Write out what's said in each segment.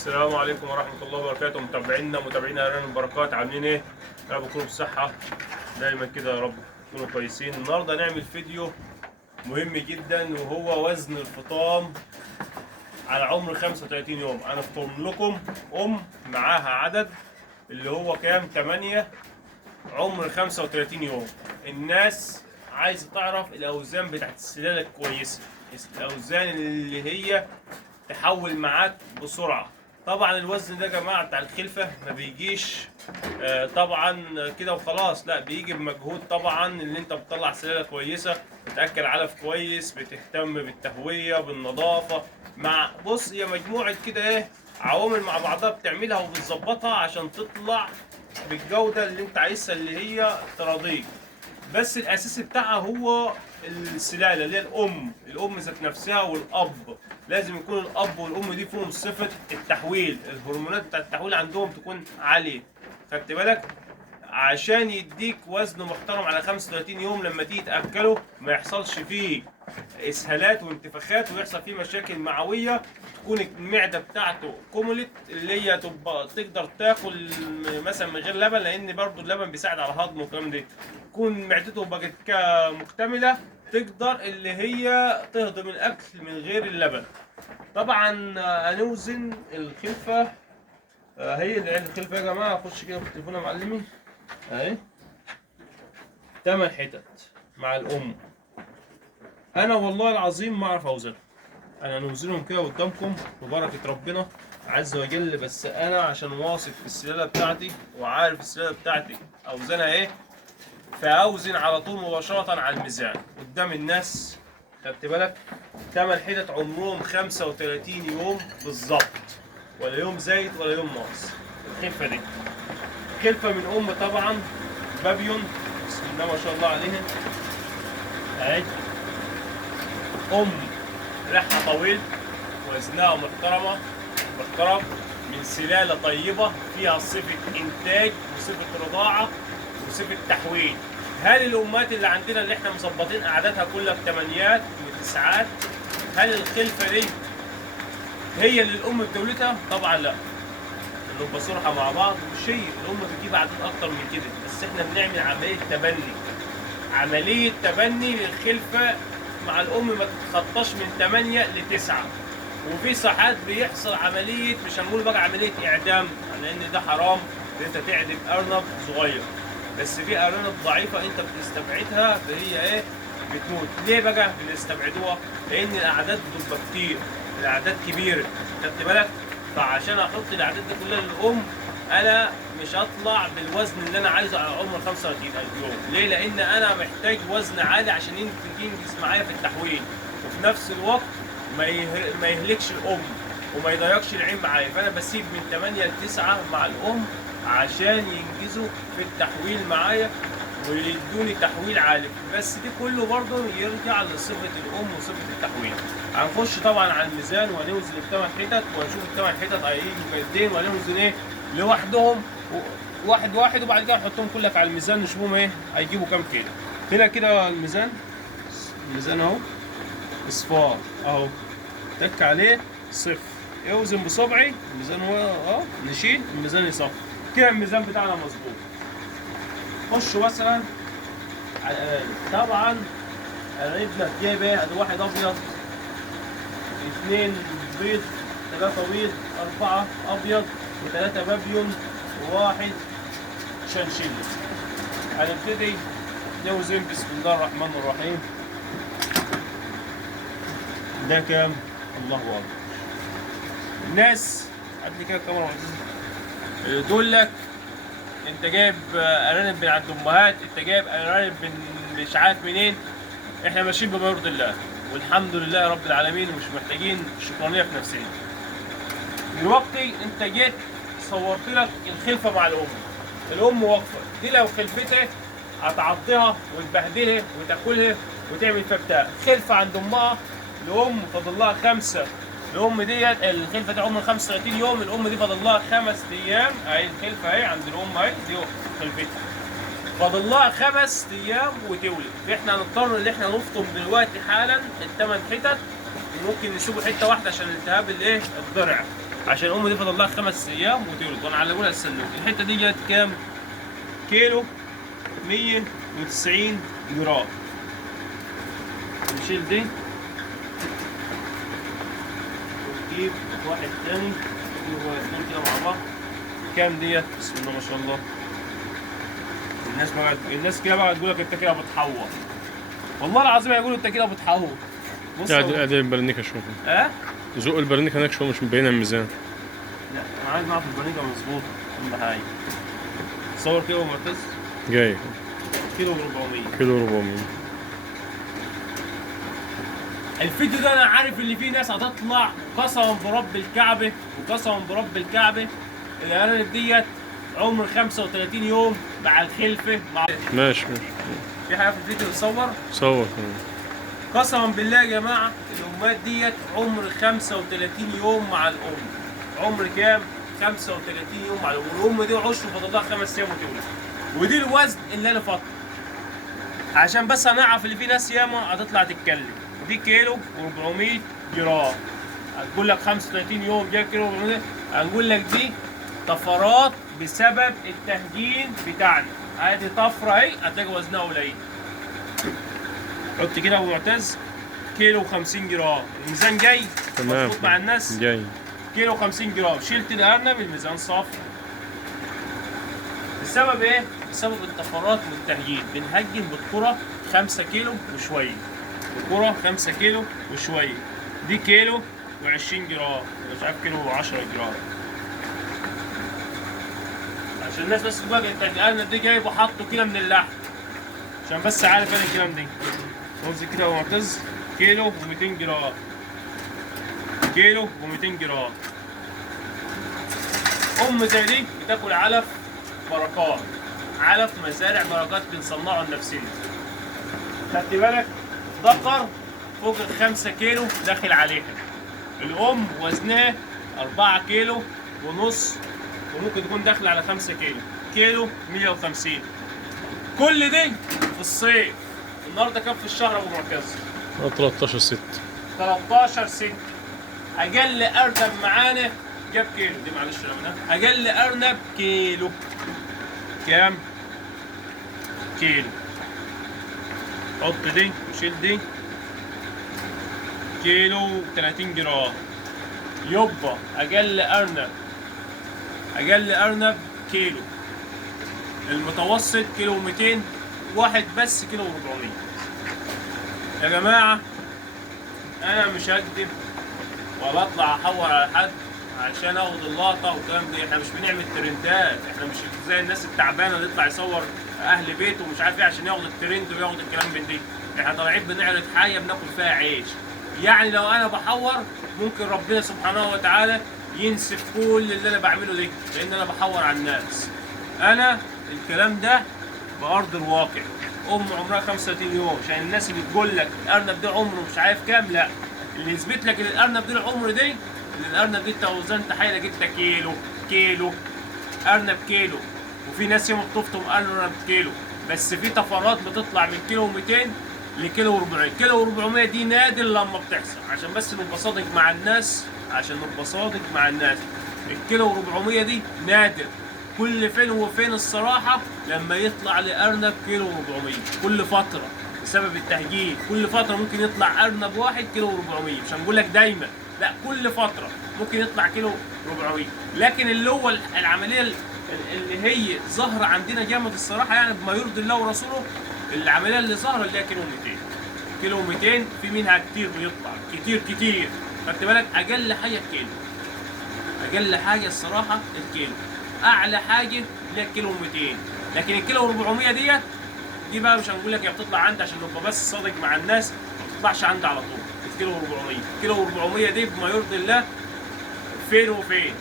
السلام عليكم ورحمة الله وبركاته. متابعينا أرانب البركات، عاملين إيه؟ يا رب تكونوا بصحة دايما كده، يا رب تكونوا كويسين. النهارده هنعمل فيديو مهم جدا، وهو وزن الفطام على عمر 35 يوم. أنا فطم لكم معاها عدد اللي هو كام؟ 8 عمر 35 يوم. الناس عايزة تعرف الأوزان بتاعت السلالة الكويسة، الأوزان اللي هي تحول معاك بسرعة. طبعا الوزن ده يا جماعه بتاع الخلفه ما بيجيش طبعا كده وخلاص، لا بيجي بمجهود. طبعا اللي انت بتطلع سلاله كويسه، بتاكل علف كويس، بتهتم بالتهويه بالنظافه، مع بص هي مجموعه كده ايه عوامل مع بعضها بتعملها وبتظبطها عشان تطلع بالجوده اللي انت عايزها اللي هي تراضيك. بس الاساس بتاعها هو السلاله اللي هي الام ذات نفسها، والاب لازم يكون الاب والام دي فيهم صفه التحويل، الهرمونات بتاعت التحويل عندهم تكون عاليه. خدت بالك؟ عشان يديك وزن محترم على 35 يوم، لما تيجي تاكله ما يحصلش فيه اسهالات وانتفاخات ويحصل فيه مشاكل معويه، تكون المعده بتاعته كومولت اللي هي تبقى تقدر تاكل مثلا من غير لبن، لان برضو اللبن بيساعد على الهضم والكلام ده. تكون معدته بقت مكتمله، تقدر اللي هي تهضم الاكل من غير اللبن. طبعا هنوزن الخلفه. هي الخلفه يا جماعه، اخش كده في التليفون يا معلمي اهي. 8 حتت مع الام. انا والله العظيم ما اعرف اوزنهم، انا هنوزنهم كده قدامكم ببركه ربنا عز وجل. بس انا عشان واثق في السلاله بتاعتي وعارف السلاله بتاعتي اوزانها ايه، فاوزن على طول مباشره على الميزان قدام الناس. خدت بالك؟ 8 حتت عمرهم 35 يوم بالظبط، ولا يوم زايد ولا يوم ناقص. الخلفه دي خلفه من طبعا بابيون، بسم الله ما شاء الله عليها اهي. ريحها طويل، وزنها محترم من سلاله طيبه فيها صفه انتاج وصفه رضاعه وصفه تحويل. هل الامهات اللي عندنا اللي احنا مظبطين قعدتها كلها بثمانيات وتسعات، هل الخلفه دي هي اللي الام بدولتها؟ طبعا لا. نبقى صراحه مع بعض، مش هي الام بتجيب عدد اكتر من كده، بس احنا بنعمل عمليه تبني للخلفه مع الام ما تتخطاش من 8 ل 9. وفي ساعات بيحصل عمليه، مش هنقول بقى عمليه اعدام لان ده حرام ان انت تعدم ارنب صغير، بس في ارانب ضعيفه انت بتستبعدها فهي ايه بتموت. ليه بقى بنستبعدوها؟ لان الاعداد بتبقى كتير، الاعداد كبيره. خدت بالك؟ فعشان احط الاعداد دي كلها للام، انا مش هطلع بالوزن اللي انا عايزه على عمر 35 يوم. ليه؟ لان انا محتاج وزن عالي عشان ينجز معايا في التحويل، وفي نفس الوقت ما يهلكش الام وما يضيقش العين معايا. فانا بسيب من 8 ل 9 مع الام عشان ينجزوا في التحويل معايا ويدوني تحويل عالي. بس دي كله برضه يرجع لصفه الام وصفه التحويل. هنخش طبعا على الميزان وهنوزن الثمان حتت ونشوف الثمان حتت هيجوا قدين، وهنوزن ايه لوحدهم واحد واحد، وبعد كده نحطهم كلك على الميزان نشوفهم ايه هيجيبوا كام كيلو. هنا كده الميزان اهو اصفار اهو، تك عليه صفر، اوزن بصبعي الميزان هو اهو، نشيل الميزان يصفر كده الميزان بتاعنا مظبوط. خش مثلا على الارانب. طبعا ارانبنا جايب ايه؟ ادي واحد ابيض، اثنين بيض، ثلاثة بيض، أربعة أبيض، وثلاثة بابيون، وواحد شنشيل. هنبتدي نوزن بسم الله الرحمن الرحيم. ده كام؟ الله أكبر. الناس قبل كده الكاميرا يقول لك انت جايب ارانب من عند امهات، انت جايب ارانب من مش عارف منين. احنا ماشيين بما يرضي الله والحمد لله رب العالمين، ومش محتاجين شكرانيه في نفسنا. دلوقتي انت جيت صورت لك الخلفه مع الام واقفه دي، لو خلفتها هتعضها وتبهدلها وتاكلها وتعمل فيها بتاع. خلفه عند امها، الام فاضل لها 5. الام ديت الخلفه دي عمر 35 يوم، الام دي فاضل لها 5 ايام اهي. الخلفه اهي عند الام اهي، دي خلفتها فاضل لها 5 ايام وتولد. فاحنا هنضطر ان احنا نفطم دلوقتي حالا ال8 حتت، وممكن نسيبه حته واحده عشان التهاب الايه الضرع. عشان الام دي فاضل لها 5 ايام وتولد، وانا علقوا لها السلوك. الحته دي جت كام؟ كيلو 190 جرام. نشيل دي ونجيب واحد تاني هو الاثنين كده مع بعض. كام ديت؟ بسم الله ما شاء الله. الناس كده بقى تقول لك انت كده بتحور، والله العظيم هيقولوا انت كده بتحور. بص ادي البرنيكه شوف. زق البرنيكه هناك شويه مش مبينه الميزان. لا انا عايز نعرف البرنيكه مظبوطه كل حاجه. صور كيلو معتز جاي كيلو 400. كيلو 400. الفيديو ده انا عارف اللي فيه ناس هتطلع قسما برب الكعبه وقسما برب الكعبه الارانب ديت عمر 35 يوم مع الخلفه مع ماشي. في حاجه في الفيديو تصور؟ صور قسما بالله يا جماعه الامهات ديت عمر 35 يوم مع الام. عمر كام؟ 35 يوم مع الام، والام دي عشر فاضل لها 5 ايام وتولد. ودي الوزن اللي انا فاكره عشان بس هنعرف اللي فيه ناس ياما هتطلع تتكلم. دي كيلو و400 جرام. هتقول لك 35 يوم جاي كيلو 400. هنقول لك دي طفرات بسبب التهجين بتاعنا. ادي طفره اهي هتلاقي وزنها قليل. حط كده يا ابو معتز كيلو 50 جرام. الميزان جاي تمام مظبوط مع الناس. جاي كيلو 50 جرام. شلت الارنب الميزان صافي. السبب ايه؟ بسبب الطفرات والتهجين. بنهجن بالكرة 5 كيلو وشوية. الكرة 5 كيلو وشوية. دي كيلو و20 جرام، مش عارف كيلو و10 جرام. عشان الناس بس تقول انت الارنب دي جايب وحاطه كده من اللحم. عشان بس عارف انا الكلام ده. وزن كده يا معتز كيلو و200 جرام. كيلو و200 جرام. ام زي دي بتاكل علف بركات. علف مزارع بركات بنصنعه لنفسنا. خدت بالك؟ ذكر فوق ال5 كيلو داخل عليها. الام وزنها 4 كيلو ونص وممكن تكون داخله على 5 كيلو. كيلو 150. كل دي في الصيف. النهارده كام في الشهر يا ابو معتز؟ 13/6. 13/6. اقل ارنب معانا جاب كيلو. دي معلش يا اقل ارنب كيلو. كام؟ كيلو. حط دي وشيل دي. كيلو 30 جرام. يبقى اقل ارنب كيلو. المتوسط كيلو 200. واحد بس كيلو 400. يا جماعه انا مش هكدب ولا اطلع احور على حد عشان اخد اللقطه والكلام ده. احنا مش بنعمل ترندات. احنا مش زي الناس التعبانه اللي يطلع يصور اهل بيته ومش عارف ايه عشان ياخد الترند وياخد الكلام من دي. احنا طالعين بنعرض حاجه بناكل فيها عيش. يعني لو انا بحور ممكن ربنا سبحانه وتعالى ينسف كل اللي انا بعمله ده، لان انا بحور على الناس. انا الكلام ده بارض الواقع. ام عمرها 35 يوم. عشان الناس اللي تقول لك الارنب ده عمره مش عارف كام، لا، اللي يثبت لك ان الارنب ده العمر دي ان الارنب دي انت وزنت حاجه جبت كيلو ارنب كيلو. وفي ناس يوم بتفطم ارنب كيلو، بس في طفرات بتطلع من كيلو 200 لكيلو 400. كيلو 400 دي نادر لما بتحصل. عشان بس نبقى صادق مع الناس. الكيلو 400 دي نادر. كل فين وفين الصراحه لما يطلع لارنب كيلو 400 كل فتره بسبب التهجين. كل فتره ممكن يطلع ارنب واحد كيلو 400. مش هنقول لك دايما، لا، كل فتره ممكن يطلع كيلو 400. لكن اللي هو العمليه اللي هي ظاهره عندنا جامد الصراحه، يعني بما يرضي الله ورسوله، العمليه اللي ظاهره اللي هي كيلو 200. كيلو 200 في منها كتير بيطلع كتير. خدت بالك؟ اقل حاجه الكيلو. اقل حاجه الصراحه الكيلو. اعلى حاجه اللي هي كيلو 200. لكن الكيلو 400 دي بقى مش هنقول لك هي بتطلع عندي عشان نبقى بس صادق مع الناس. ما بتطلعش عندي على طول. الكيلو 400. كيلو 400 دي بما يرضي الله فين وفين.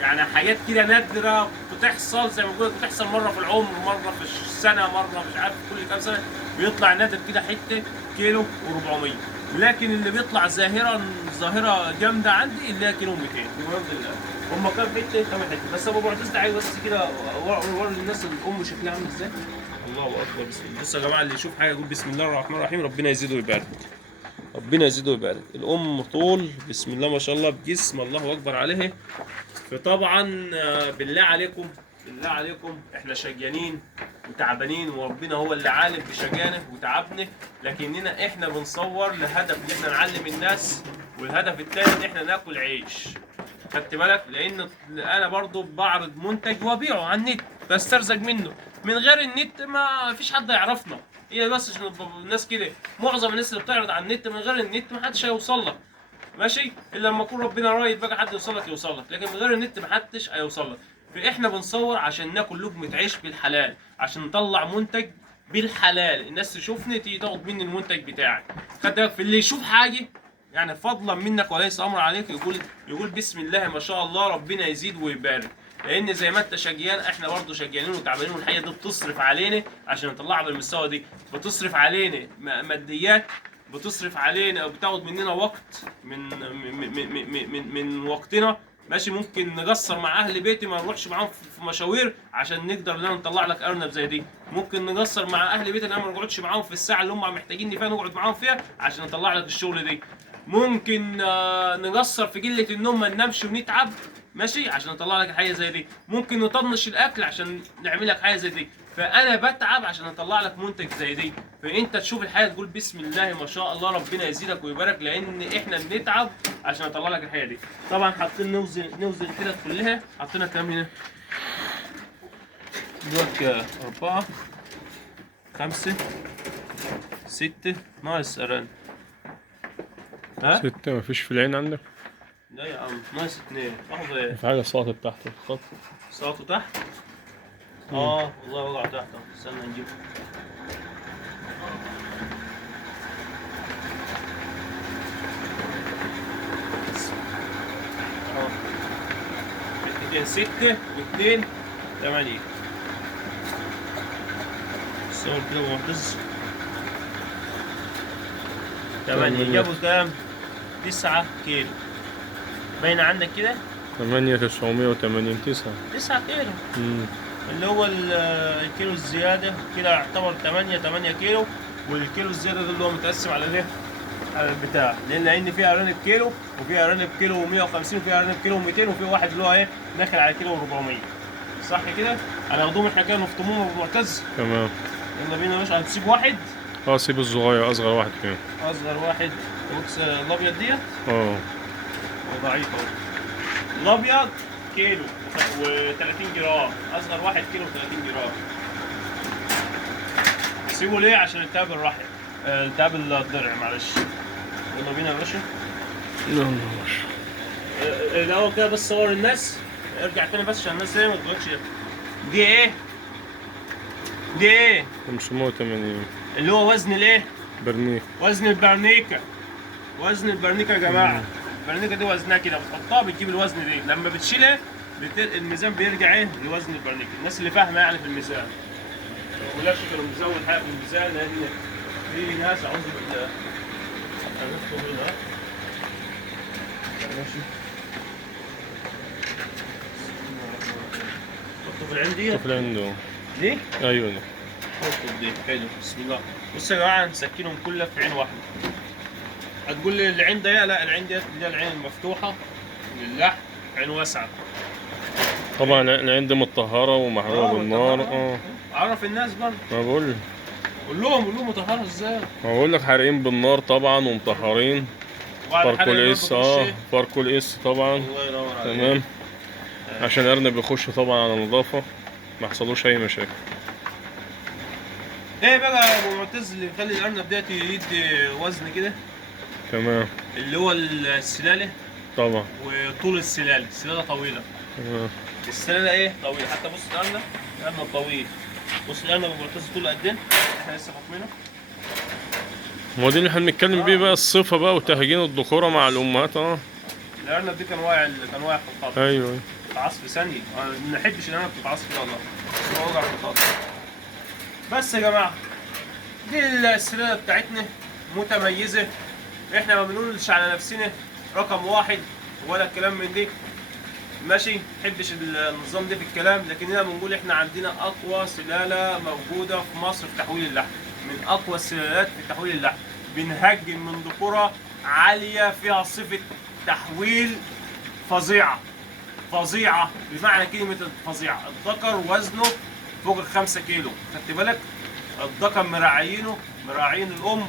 يعني حاجات كده نادره بتحصل، زي ما بقول لك بتحصل مره في العمر، مره في السنه، مره مش عارف كل كام سنه بيطلع نادر كده حته كيلو و400. لكن اللي بيطلع ظاهره جامده عندي اللي هي كيلو 200 بما يرضي الله. هم كام حته؟ 8 حته بس. ابو معتز تعالى بس كده وري الناس الام شكلها عامل ازاي. الله اكبر. بسم الله. بصوا يا جماعه اللي يشوف حاجه يقول بسم الله الرحمن الرحيم، ربنا يزيده ويبارك. ربنا يزيده ويبارك. الام طول بسم الله ما شاء الله بجسم الله اكبر عليه. فطبعا بالله عليكم، بالله عليكم احنا شجانين وتعبانين، وربنا هو اللي عالم بشجانه وتعبنا، لكننا احنا بنصور لهدف ان احنا نعلم الناس، والهدف الثاني ان احنا ناكل عيش. خدت بالك؟ لان انا برضو بعرض منتج وابيعه على النت بسترزق منه. من غير النت ما فيش حد يعرفنا. هي بس عشان الناس كده، معظم الناس اللي بتعرض على النت من غير النت ما حدش هيوصل لك. ماشي؟ الا لما يكون ربنا رايد بقى حد يوصل لك يوصل لك، لكن من غير النت ما حدش هيوصل لك. فاحنا بنصور عشان ناكل لقمه عيش بالحلال، عشان نطلع منتج بالحلال، الناس تشوفني تيجي تاخد مني المنتج بتاعي. خد بالك؟ في اللي يشوف حاجه يعني فضلا منك وليس امر عليك يقول بسم الله ما شاء الله ربنا يزيد ويبارك. لان زي ما انت شجيان احنا برضه شجيانين وتعبانين، والحقيقه دي بتصرف علينا عشان نطلعها بالمستوى دي، بتصرف علينا ماديات، بتصرف علينا، بتاخد مننا وقت من وقتنا. ماشي؟ ممكن نقصر مع اهل بيتي ما نروحش معاهم في مشاوير عشان نقدر ان نطلع لك ارنب زي دي. ممكن نقصر مع اهل بيتي ان ما نقعدش معاهم في الساعه اللي هم محتاجيني فيها نقعد معاهم فيها عشان نطلع لك الشغل دي. ممكن نقصر في قله النوم ما ننامش ونتعب، ماشي، عشان نطلع لك حاجه زي دي. ممكن نطنش الاكل عشان نعمل لك حاجه زي دي. فانا بتعب عشان اطلع لك منتج زي دي. فانت تشوف الحاجه تقول بسم الله ما شاء الله ربنا يزيدك ويبارك، لان احنا بنتعب عشان اطلع لك الحاجه دي. طبعا حاطين نوزن الحتت كلها، حاطينها كام هنا؟ دول 4 5 6 ناقص ارانب. ها؟ 6 مفيش في العين عندك؟ لا يا عم ناقص 2. لحظه ايه؟ في حاجة ساقطة تحت الخط. ساقطه تحت؟ والله وقع تحت اهو. استنى نجيبه. حتتين 6 و2 8. صور كده معتز. 8 جابوا كام؟ 9 كيلو. باينة عندك كده؟ 8980 9. 9 كيلو. اللي هو الكيلو الزيادة كده يعتبر 8 كيلو، والكيلو الزيادة ده اللي هو متقسم على ايه؟ على البتاع، لأن في أرانب كيلو، وفي أرانب كيلو 150، وفي أرانب كيلو 200، وفي واحد اللي هو ايه؟ داخل على كيلو 400. صح كده؟ هناخدهم احنا كده نفطموهم أبو معتز. تمام. يلا بينا يا باشا. هتسيب واحد؟ سيب الصغير، أصغر واحد فيهم. أصغر واحد البوكس الأبيض ديت؟ ضعيف أهو. الأبيض كيلو و30 جرام، أصغر واحد كيلو و30 جرام. سيبه ليه؟ عشان التهاب الرحم، التهاب الضرع معلش. يلا بينا يا باشا. يلا ماشي. الأول كده بس صور الناس، ارجع تاني بس عشان الناس ايه ما تقولكش دي ايه؟ دي ايه؟ 580 اللي هو وزن الايه؟ برنيك. وزن البرنيكة. وزن البرنيكة يا جماعة. البرنيكة دي وزنها كده، بتحطها بتجيب الوزن دي، لما بتشيلها الميزان بيرجع ايه؟ لوزن البرنيكة. الناس اللي فاهمة يعني في الميزان. ما بقولكش كانوا مزود حاجة في الميزان، لأن في ناس أعوذ بالله. هنكتب هنا. ماشي. حطه في العين دي. شوف عنده. دي؟ أيوه دي. حطه دي. حلو. بسم الله. بصوا يا جماعة نسكنهم كلها في عين واحدة. هتقول لي العين ضيقة؟ لا، العين ديت اللي هي العين المفتوحة للحم، عين واسعة. طبعا العين دي متطهرة ومحروقة بالنار. عرف الناس برضه. ما بقول. قول لهم مطهرة ازاي؟ ما بقول لك حارقين بالنار طبعا ومطهرين. فاركول اس فاركول اس طبعا. الله ينور عليك. تمام. عشان الارنب يخش طبعا على نظافة، ما يحصلوش اي مشاكل. ايه بقى يا ابو معتز اللي بيخلي الارنب ديت يدي وزن كده؟ تمام. اللي هو السلالة. طبعا. وطول السلالة طويلة. تمام. السلالة ايه؟ طويلة. حتى بص الارنب طويل. بص الارنب ابو معتز طوله قد ايه؟ احنا لسه فاطمينه. هو دي اللي احنا بنتكلم بيه بقى، الصفة بقى وتهجين الذكورة مع الأمهات. الأرنب دي كان واقع في الخط. أيوه. اتعص في ثانية. أنا ما بحبش الأرنب تتعص فيها والله. هو وقع في الخط. بس يا جماعة دي السلالة بتاعتنا متميزة. احنا ما بنقولش على نفسنا رقم واحد ولا الكلام من دي. ماشي؟ ما بحبش النظام ده في الكلام، لكننا بنقول احنا عندنا أقوى سلالة موجودة في مصر في تحويل اللحم. من أقوى السلالات في تحويل اللحم. بنهجن من ذكوره عاليه فيها صفه تحويل فظيعه فظيعه بمعنى كلمه فظيعه. الذكر وزنه فوق ال5 كيلو، خدت بالك؟ الذكر مراعين الام،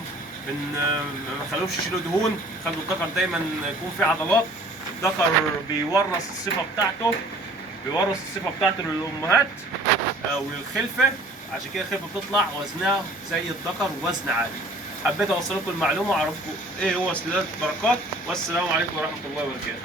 ما خلوش يشيلوا دهون، خلوا الذكر دايما يكون فيه عضلات. الذكر بيورث الصفه بتاعته للامهات وللخلفه، عشان كده الخلفه بتطلع وزنها زي الذكر وزن عالي. حبيت اوصل لكم المعلومه واعرفكم ايه هو سلاله بركات، والسلام عليكم ورحمه الله وبركاته.